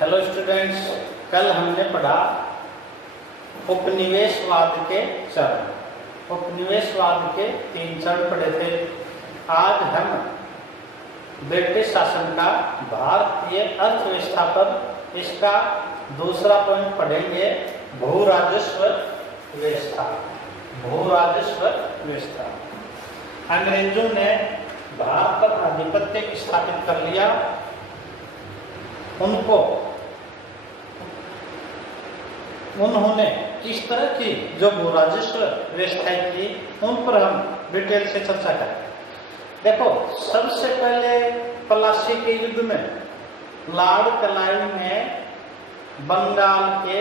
Hello students, कल हमने पढ़ा उपनिवेशवाद के चरण। उपनिवेशवाद के 3 चरण पढ़े थे। आज हम ब्रिटिश शासन का भारतीय अर्थव्यवस्था पर इसका दूसरा पॉइंट पढ़ेंगे, भू राजस्व व्यवस्था। भू राजस्व व्यवस्था। अंग्रेजों ने भारत पर आधिपत्य स्थापित कर लिया। उन्होंने किस तरह की जो भू राजस्व व्यवस्थाएं की, उन पर हम डिटेल से चर्चा करें। देखो, सबसे पहले प्लासी के युद्ध में लॉर्ड क्लाइव ने बंगाल के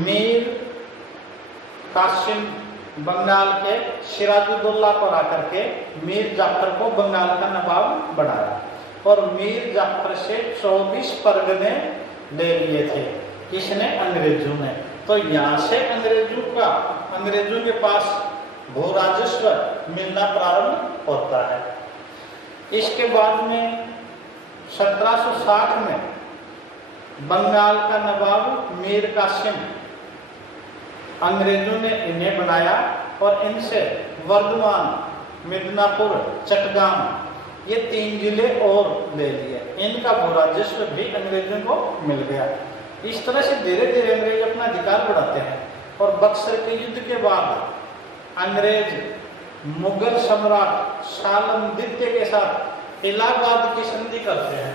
मीर कासिम, बंगाल के सिराजुद्दौला पर आकर के मीर जाफर को बंगाल का नवाब बनाया और मीर जाफर से 24 परगने ले लिए थे। किसने? अंग्रेजों ने। तो यहाँ से अंग्रेजों के पास भू राजस्व मिलना प्रारंभ होता है। इसके बाद में 1760 में बंगाल का नवाब मीर कासिम, अंग्रेजों ने इन्हें बनाया और इनसे वर्धमान, मिदनापुर, चटगांव ये 3 जिले और ले लिए। इनका भू राजस्व भी अंग्रेजों को मिल गया। इस तरह से धीरे धीरे अंग्रेज अपना अधिकार बढ़ाते हैं और बक्सर के युद्ध के बाद अंग्रेज मुगल सम्राट शालम द्वितीय के साथ इलाहाबाद की संधि करते हैं।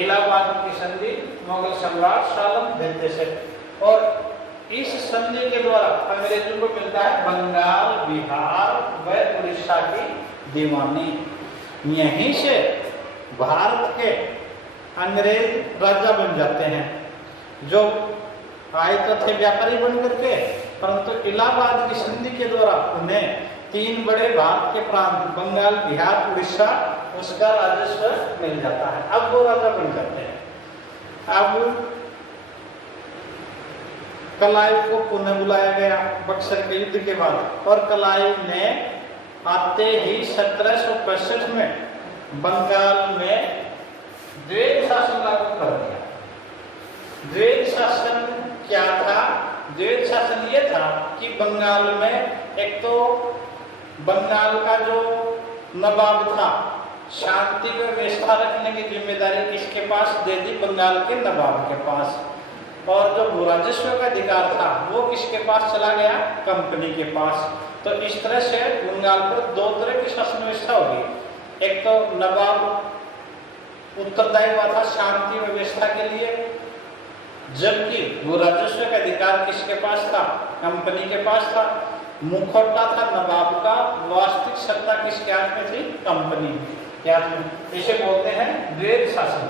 इलाहाबाद की संधि मुगल सम्राट शालम द्वितीय से, और इस संधि के द्वारा अंग्रेजों को मिलता है बंगाल, बिहार व उड़ीसा की दीवानी। यहीं से भारत के अंग्रेज राजा बन जाते हैं, जो आए तो थे व्यापारी बन करके, परंतु इलाहाबाद की संधि के द्वारा उन्हें 3 बड़े भारत के प्रांत बंगाल, बिहार, उड़ीसा उसका राजस्व मिल जाता है। अब वो राजा बन जाते हैं। अब क्लाइव को पुनः बुलाया गया बक्सर के युद्ध के बाद, और क्लाइव ने आते ही 1765 में बंगाल में द्वैध शासन लागू कर दिया। द्वैध शासन क्या था? द्वैध शासन ये था कि बंगाल में एक तो बंगाल का जो नवाब था, शांति में व्यवस्था रखने की जिम्मेदारी किसके पास दे दी? बंगाल के नवाब के पास। और जो भू राजस्व का अधिकार था वो किसके पास चला गया? कंपनी के पास। तो इस तरह से बंगाल पर 2 तरह की शासन व्यवस्था होगी। एक तो नवाब उत्तरदायी हुआ था शांति व्यवस्था के लिए, जबकि भू राजस्व का अधिकार किसके पास था? कंपनी के पास था। मुखौटा था नवाब का, वास्तविक सत्ता किसके हाथ में थी? कंपनी के हाथ में। इसे बोलते हैं द्वैध शासन।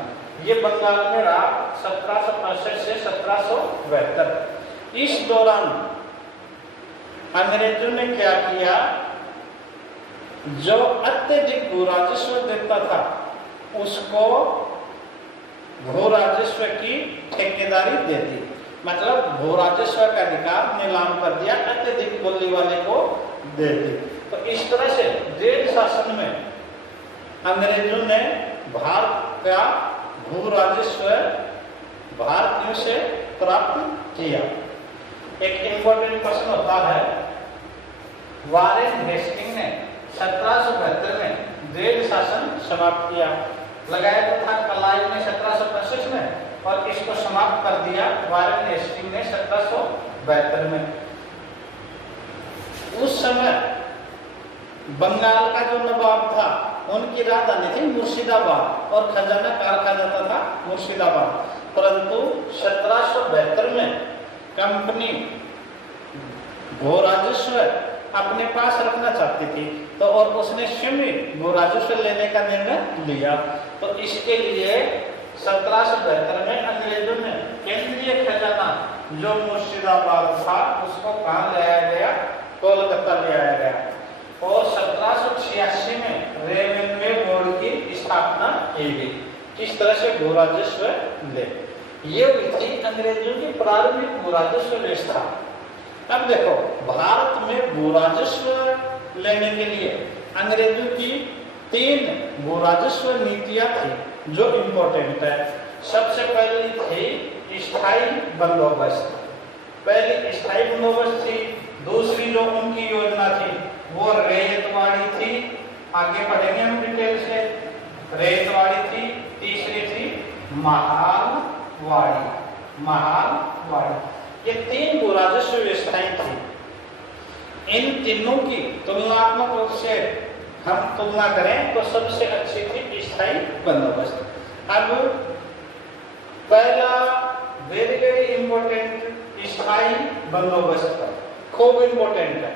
ये बंगाल में रहा 1765 से 1772। इस दौरान अंग्रेजों ने क्या किया? जो अत्यधिक भू राजस्व देता था उसको भू राजस्व की ठेकेदारी दे दी। मतलब भू राजस्व का अधिकार नीलाम कर दिया, अत्यधिक बोली वाले को दे दी। तो इस तरह से द्वैध शासन में अंग्रेजों ने भारत का भू राजस्व भारतीयों से प्राप्त किया। एक इंपॉर्टेंट प्रश्न होता है, वारेन हेस्टिंग ने 1772 में द्वैध शासन समाप्त किया। लगाया तो था क्लाइव ने 1765 में, और इसको समाप्त कर दिया वारेन हेस्टिंग ने 1772 में। उस समय बंगाल का जो नवाब था उनकी राजधानी थी मुर्शिदाबाद और खजाना कारखा जाता था मुर्शिदाबाद। परंतु 1772 में कंपनी भू राजस्व अपने पास रखना चाहती थी, तो और उसने स्वयं भू राजस्व लेने का निर्णय लिया। तो इसके लिए 1772 में अंग्रेजों ने केंद्रीय खजाना जो मुर्शिदाबाद था उसको कहाँ ले आया गया? कोलकाता ले आया गया। और 1786 में रेवेन्यू बोर्ड की स्थापना की गई। किस तरह से भू राजस्व ले, ये हुई थी अंग्रेजों की प्रारंभिक भू राजस्व व्यवस्था। अब देखो, भारत में भू राजस्व लेने के लिए अंग्रेजों की 3 भू राजस्व नीतियां थी जो इम्पोर्टेंट है। सबसे पहली थी स्थायी बंदोबस्त। पहली स्थायी बंदोबस्त थी। दूसरी जो उनकी योजना थी वो रेतवाड़ी थी। आगे पढ़ेंगे हम डिटेल से। रेतवाड़ी थी। तीसरी थी महालवाड़ी। ये 3 भू राजस्व व्यवस्थाएं थी। इन तीनों की तुलनात्मक रूप से हम तुलना करें तो सबसे अच्छी थी स्थायी बंदोबस्त। अब पहला वेरी वेरी इंपॉर्टेंट स्थायी बंदोबस्त खूब इंपॉर्टेंट है।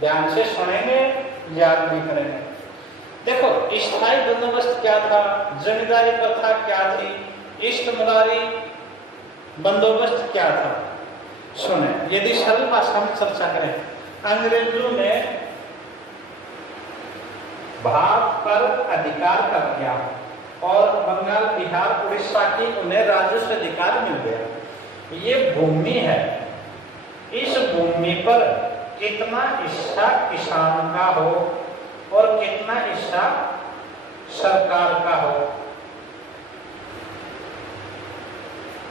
ध्यान से सुनेंगे, याद भी करेंगे। देखो स्थायी बंदोबस्त क्या था, जमींदारी प्रथा क्या थी, इष्टमुरारी बंदोबस्त क्या था। सुने, यदि सरल भाषा में चर्चा करें, अंग्रेजों ने भारत पर अधिकार कर दिया और बंगाल, बिहार, उड़ीसा की उन्हें राजस्व अधिकार मिल गया। ये भूमि है, इस भूमि पर कितना हिस्सा किसान का हो और कितना हिस्सा सरकार का हो।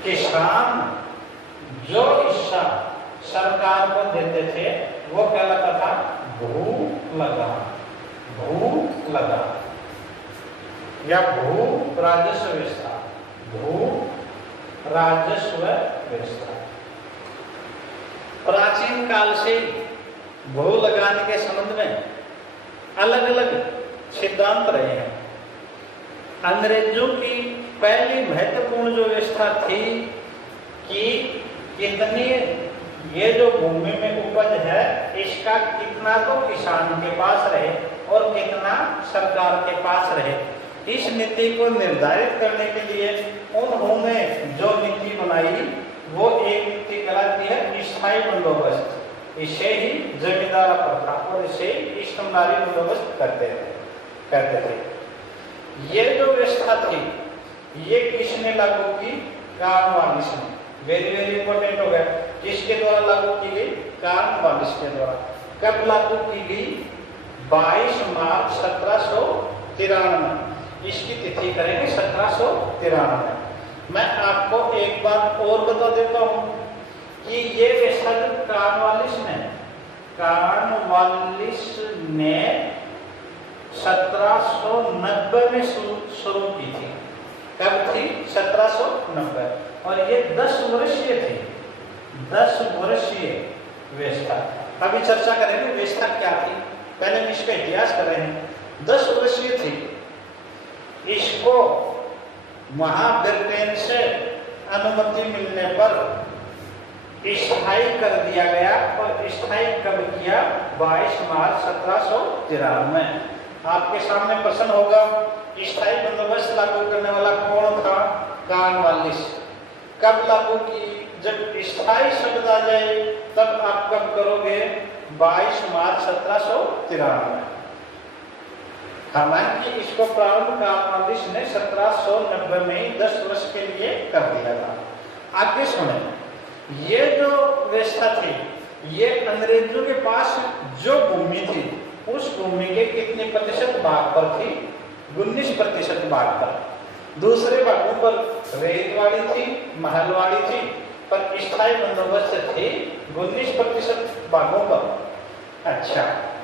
किसान जो हिस्सा सरकार को देते थे वो कहलाता था भू लगान या भू राजस्व व्यवस्था। प्राचीन काल से भू लगान के संबंध में अलग अलग सिद्धांत रहे हैं। अंग्रेजों की पहली महत्वपूर्ण जो व्यवस्था थी कि कितनी ये जो भूमि में उपज है इसका कितना तो किसान के पास रहे और कितना सरकार के पास रहे। इस नीति को निर्धारित करने के लिए उन्होंने जो नीति बनाई वो एक नीति कहलाती है स्थायी बंदोबस्त। इसे ही जमींदार प्रथा और इसे इष्टमुरारी बंदोबस्त करते थे। ये जो व्यवस्था थी ये किसने लागू की? कॉर्नवालिस ने। वेरी वेरी इंपॉर्टेंट हो गया। किसके द्वारा लागू की गई? कॉर्नवालिस के द्वारा। कब लागू की गई? 22 मार्च 1793। इसकी तिथि करेंगे 1793। मैं आपको एक बात और बता देता हूँ कि ये व्यवस्था कॉर्नवालिस ने 1790 में शुरू की थी। कब थी? 1790। और ये 10 वर्षीय थी। 10 वर्षीय व्यवस्था। अभी चर्चा करेंगे व्यवस्था क्या थी। पहले हम इसका इतिहास कर रहे हैं। 10 वर्षीय थी। इसको वहां ब्रिटेन से अनुमति मिलने पर स्थायी कर दिया गया। और स्थायी कब किया? 22 मार्च 1793 में। आपके सामने प्रश्न होगा स्थायी बंदोबस्त लागू करने वाला कौन था? कॉर्नवालिस। कब लागू की? जब स्थायी शब्द आ जाए तब आप कब करोगे? 22 मार्च 1793 में। हालांकि इसको प्रारंभ कॉर्नवालिस ने 1790 में 10 वर्ष के लिए कर दिया था। आगे सुने, ये जो व्यवस्था थी ये अंग्रेजों के पास जो भूमि थी उस भूमि के कितने प्रतिशत भाग पर थी? 19% भाग पर। दूसरे भागों पर रेतवाड़ी थी, महलवाड़ी थी, पर स्थायी बंदोबस्त थी 19% भागों पर। अच्छा,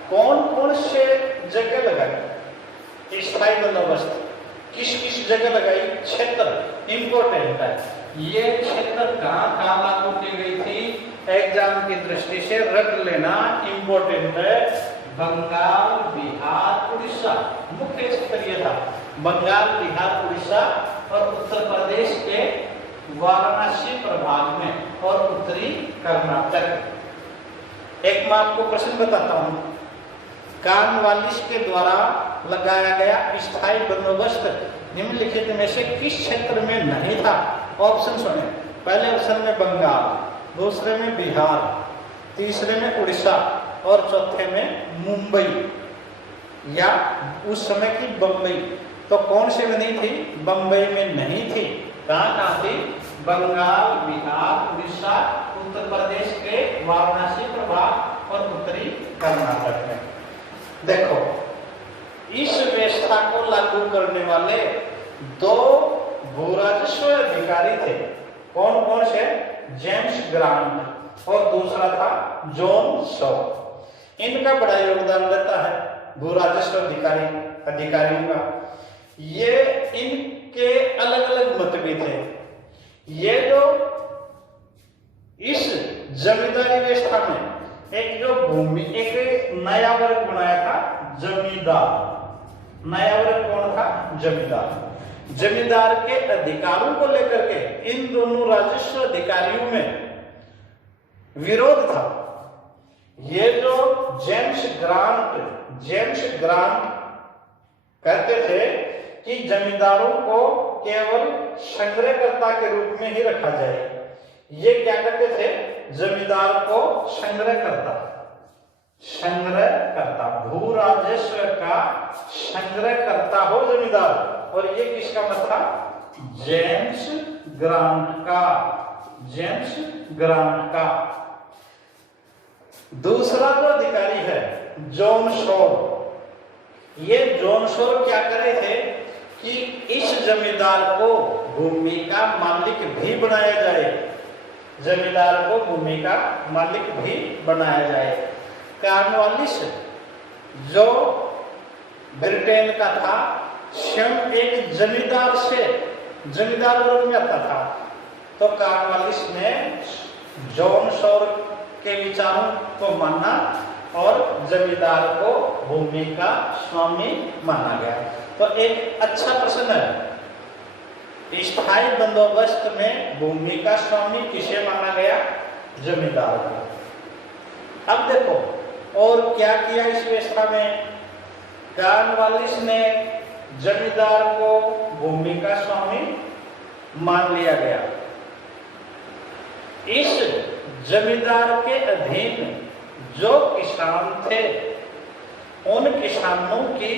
कौन कौन से जगह लगाई स्थायी बंदोबस्त? किस किस जगह लगाई? क्षेत्र इंपॉर्टेंट है। ये क्षेत्र कहाँ लागू की गई थी? एग्जाम की दृष्टि से रट लेना इंपॉर्टेंट है। बंगाल, बिहार, उड़ीसा मुख्य क्षेत्र ये था। बंगाल, बिहार, उड़ीसा और उत्तर प्रदेश के वाराणसी प्रभाग में और उत्तरी कर्नाटक। एक मैं आपको प्रश्न बताता हूँ। कॉर्नवालिस के द्वारा लगाया गया स्थायी बंदोबस्त निम्नलिखित में से किस क्षेत्र में नहीं था? ऑप्शन सुने। पहले ऑप्शन में बंगाल, दूसरे में बिहार, तीसरे में उड़ीसा और चौथे में मुंबई या उस समय की बंबई। तो कौन से में नहीं थी? बंबई में नहीं थी। कहाँ थी? बंगाल, बिहार, उड़ीसा, उत्तर प्रदेश के वाराणसी प्रभाग और उत्तरी कर्नाटक में। देखो, इस व्यवस्था को लागू करने वाले 2 भू राजस्व अधिकारी थे। कौन कौन से? जेम्स ग्रांट और दूसरा था जॉन शॉ। इनका बड़ा योगदान रहता है भू राजस्व अधिकारियों का। ये इनके अलग अलग मतभेद थे। ये जो इस जमींदारी व्यवस्था में एक जो भूमि एक नया वर्ग बनाया था जमींदार। नया वर्ग कौन था? जमींदार। जमींदार के अधिकारों को लेकर के इन दोनों राजस्व अधिकारियों में विरोध था। ये जो जेम्स ग्रांट कहते थे कि जमींदारों को केवल संग्रहकर्ता के रूप में ही रखा जाए। ये क्या करते थे? जमींदार को संग्रहकर्ता भू राजस्व का संग्रहकर्ता हो जमींदार। और ये किसका मत था? जेम्स ग्रांट का। दूसरा जो अधिकारी है जॉन शॉ। ये जॉन शॉ क्या करे थे कि इस जमींदार को भूमि का मालिक भी बनाया जाए। जमींदार को भूमि का मालिक भी बनाया जाए। कॉर्नवालिस जो ब्रिटेन का था स्वयं एक जमींदार वर्ग में आता था। तो कॉर्नवालिस ने जॉन शॉ के विचारों को माना और जमींदार को भूमि का स्वामी माना गया। तो एक अच्छा प्रश्न है, स्थायी बंदोबस्त में भूमि का स्वामी किसे माना गया? जमींदार को। अब देखो और क्या किया इस व्यवस्था में? कॉर्नवालिस ने जमींदार को भूमि का स्वामी मान लिया गया। इस जमींदार के अधीन जो किसान थे उन किसानों की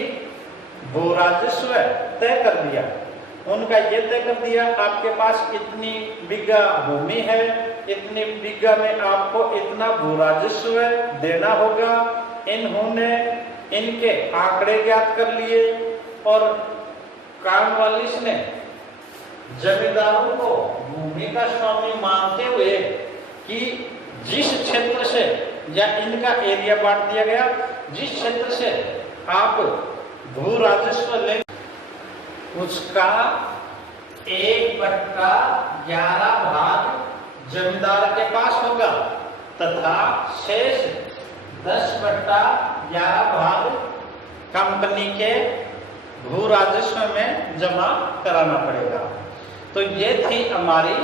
भू राजस्व तय कर दिया। उनका ये तय कर दिया आपके पास इतनी बीघा भूमि है, इतनी बीघा में आपको इतना भू राजस्व देना होगा। इन्होंने इनके आंकड़े ज्ञात कर लिए और कॉर्नवालिस ने जमींदारों को भूमि का स्वामी मानते हुए कि जिस क्षेत्र से या इनका एरिया बांट दिया गया, जिस क्षेत्र से आप भू राजस्व ले उसका 1/11 भाग जमींदार के पास होगा तथा शेष 10/11 भाग कंपनी के भू राजस्व में जमा कराना पड़ेगा। तो ये थी हमारी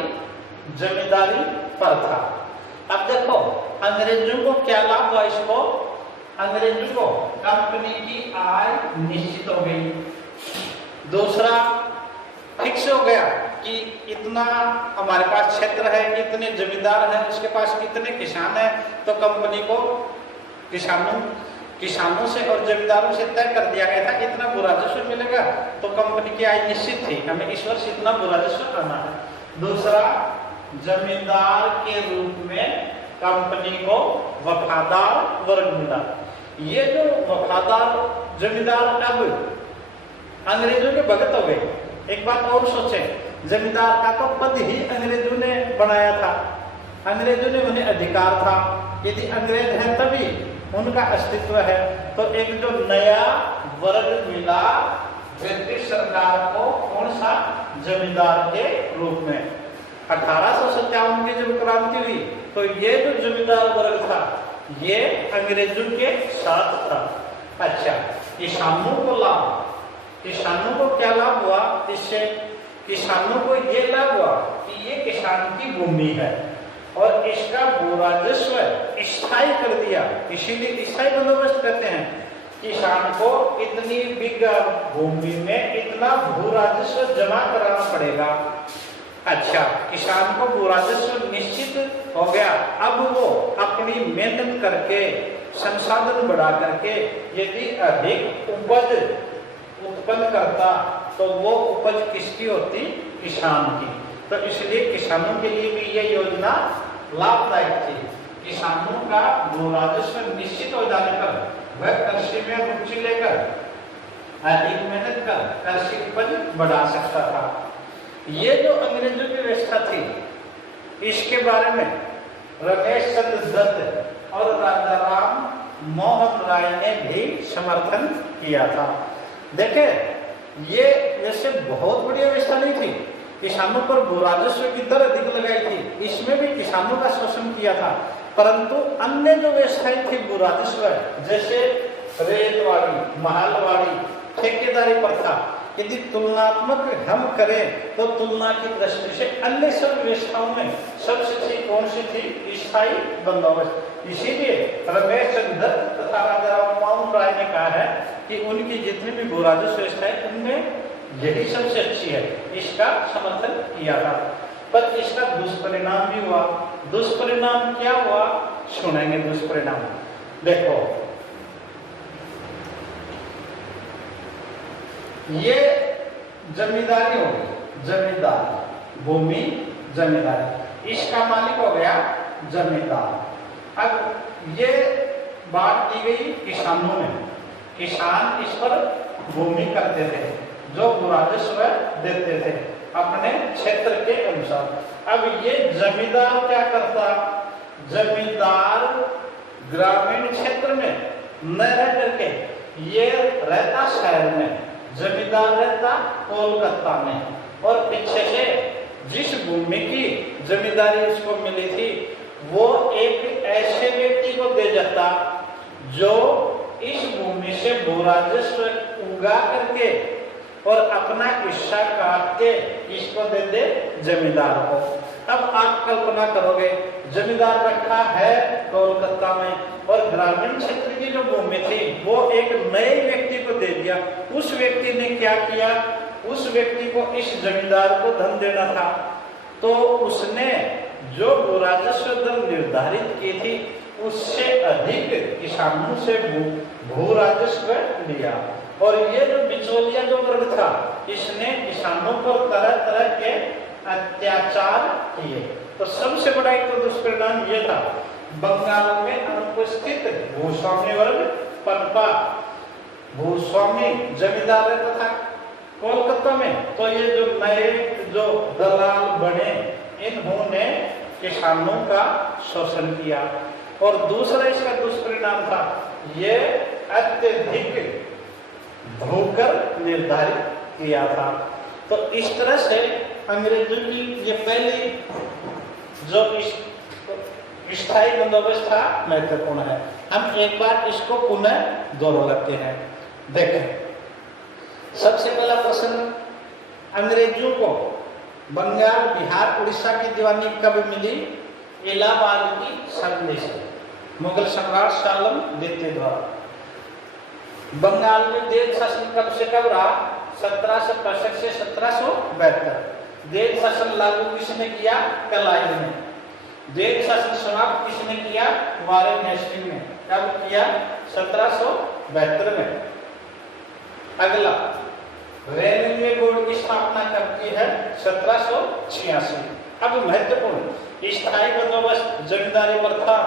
जमींदारी प्रथा। अब देखो अंग्रेजों को क्या लाभ हुआ? इसको अंग्रेजों को कंपनी की आय निश्चित हो गई। दूसरा फिक्स हो गया कि इतना हमारे पास क्षेत्र है, इतने जमींदार हैं, उसके पास इतने किसान हैं। तो कंपनी को किसानों से और जमींदारों से तय कर दिया गया था इतना भू राजस्व मिलेगा। तो कंपनी की आय निश्चित थी, हमें इस वर्ष इतना भू राजस्व आना है। दूसरा जमींदार के रूप में कंपनी को वफादार वर्ग मिला। ये जो वफादार जमींदार अब अंग्रेजों के भगत हो गए। एक बात और सोचें, जमींदार का तो पद ही अंग्रेजों ने बनाया था, अंग्रेजों ने उन्हें अधिकार था। यदि अंग्रेज हैं तभी उनका अस्तित्व है। तो एक जो नया वर्ग मिला ब्रिटिश सरकार को, कौन सा? जमींदार के रूप में। 1857 की जब क्रांति हुई तो ये जो जमींदार वर्ग था ये अंग्रेजों के साथ था। अच्छा, किसानों को लाभ, किसानों को क्या लाभ हुआ? इससे किसानों को ये लाभ हुआ कि ये किसान की भूमि है और इसका भू राजस्व स्थायी कर दिया। इसीलिए स्थायी बंदोबस्त कहते हैं। किसान को इतनी बीघा भूमि में इतना भू राजस्व जमा कराना पड़ेगा। अच्छा, किसान को भू राजस्व निश्चित हो गया। अब वो अपनी मेहनत करके, संसाधन बढ़ा करके यदि अधिक उपज उत्पन्न करता तो वो उपज किसकी होती? किसान की। तो इसलिए किसानों के लिए भी ये योजना लाभदायक थी। किसानों का भू राजस्व निश्चित हो जाने पर वह कृषि में रुचि लेकर अधिक मेहनत कर कृषि उपज बढ़ा सकता था। ये जो अंग्रेजों की व्यवस्था थी, इसके बारे में रमेश चंद्र दत्त और राजा राम मोहन राय ने भी समर्थन किया था। देखे, ये वैसे बहुत बढ़िया व्यवस्था नहीं थी, किसानों पर भू राजस्व की दर अधिक लगाई थी, इसमें भी किसानों का शोषण किया था। परंतु अन्य जो व्यवस्थाएं थी भू राजस्व, जैसे रेतवाड़ी, महालवाड़ी, ठेकेदारी प्रथा, यदि तुलनात्मक हम करें तो तुलना की दृष्टि से अन्य सब व्यवस्थाओं में सबसे अच्छी कौन सी थी? स्थायी बंदोबस्त। इसीलिए रमेश चंद्र दत्त तथा राजा राम मोहन राय ने कहा है कि उनकी जितनी भी भू राजस्व व्यवस्था है उनमें यही सबसे अच्छी है, इसका समर्थन किया था। पर इसका दुष्परिणाम भी हुआ। दुष्परिणाम क्या हुआ? सुनेंगे दुष्परिणाम। देखो, ये जमींदारी हो गई, जमींदार, भूमि जमींदारी, इसका मालिक हो गया जमींदार। अब ये बात की गई किसानों में, किसान इस पर भूमि करते थे, जो राजस्व देते थे अपने क्षेत्र के अनुसार। अब ये जमींदार क्या करता? जमींदार ग्रामीण क्षेत्र में न रह करके ये रहता शहर में, जमींदार रहता कोलकाता में, और पीछे से जिस भूमि की जमींदारी उसको मिली थी वो एक ऐसे व्यक्ति को दे जाता जो इस भूमि से भू राजस्व उगा करके और अपना हिस्सा काट के इसको दे दे जमींदार को। अब आप कल्पना करोगे, जमींदार रखा है कोलकाता में और ग्रामीण क्षेत्र की जो भूमि थी वो एक नए व्यक्ति को दे दिया। उस व्यक्ति ने क्या किया? उस व्यक्ति को इस जमींदार को धन देना था, तो उसने जो भू राजस्व दर निर्धारित की थी उससे अधिक किसानों से भू राजस्व लिया। और ये जो बिचौलिया जो वर्ग था, इसने किसानों पर तरह तरह के अत्याचार किए। तो सबसे बड़ा एक तो दुष्परिणाम ये था, बंगाल में अनुपस्थित भूस्वामी वर्ग पनपा, भूस्वामी जमींदार रहता था कोलकाता में, तो ये जो नए जो दलाल बने, इन्होंने किसानों का शोषण किया। और दूसरा इसका दुष्परिणाम था, ये अत्यधिक भूकर निर्धारित किया था। तो इस तरह से अंग्रेजों की ये पहली जो स्थायी बंदोबस्त था महत्वपूर्ण है। हम एक बार इसको पुनः दोहराते हैं। देखें, सबसे पहला प्रश्न, अंग्रेजों को बंगाल, बिहार, उड़ीसा की दीवानी कब मिली? इलाहाबाद की संधि से, मुगल सम्राट शाह आलम द्वितीय द्वारा। बंगाल में देश शासन कब से कब रहा? 1765 से 1772। देश शासन लागू किसने किया? कलाई ने। देश शासन समाप्त किसने किया? वारेन हेस्टिंग ने। कब किया? 1772 में। अगला, रेलवे बोर्ड की स्थापना कब की है? 1786। अब महत्वपूर्ण, स्थायी बंदोबस्त, जमींदारी प्रथा,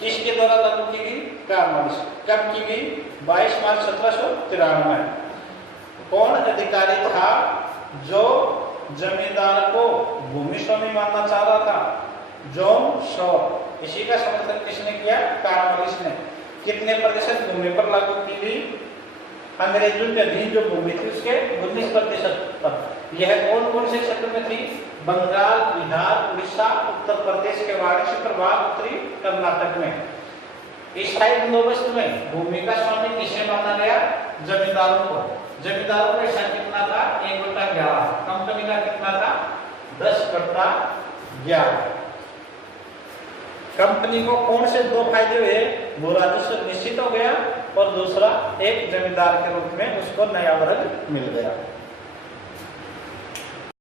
किसके द्वारा लागू की गई? कार्नवालिस। कब की गई? 22 मार्च 1793। कौन अधिकारी था जो जमींदार को भूमि स्वामी मानना चाह रहा था? जॉन शॉ। इसी का समर्थन किसने किया? कार्नवालिस ने। कितने प्रतिशत भूमि पर लागू की गई? अंग्रेजों के अधीन जो भूमि थी उसके 19% पर। यह कौन कौन से क्षेत्र में थी? बंगाल, बिहार, उड़ीसा, उत्तर प्रदेश के वाणिज्य प्रभाग, उत्तरी कर्नाटक में। स्थायी बंदोबस्त में भूमि का स्वामी किसे माना गया? जमींदारों को। जमींदारों का हिस्सा कितना था? 1/11। कंपनी का कितना था? 10/11। कंपनी को कौन से दो फायदे हुए? भू राजस्व निश्चित हो गया और दूसरा एक जमींदार के रूप में उसको नया वर्ग मिल गया।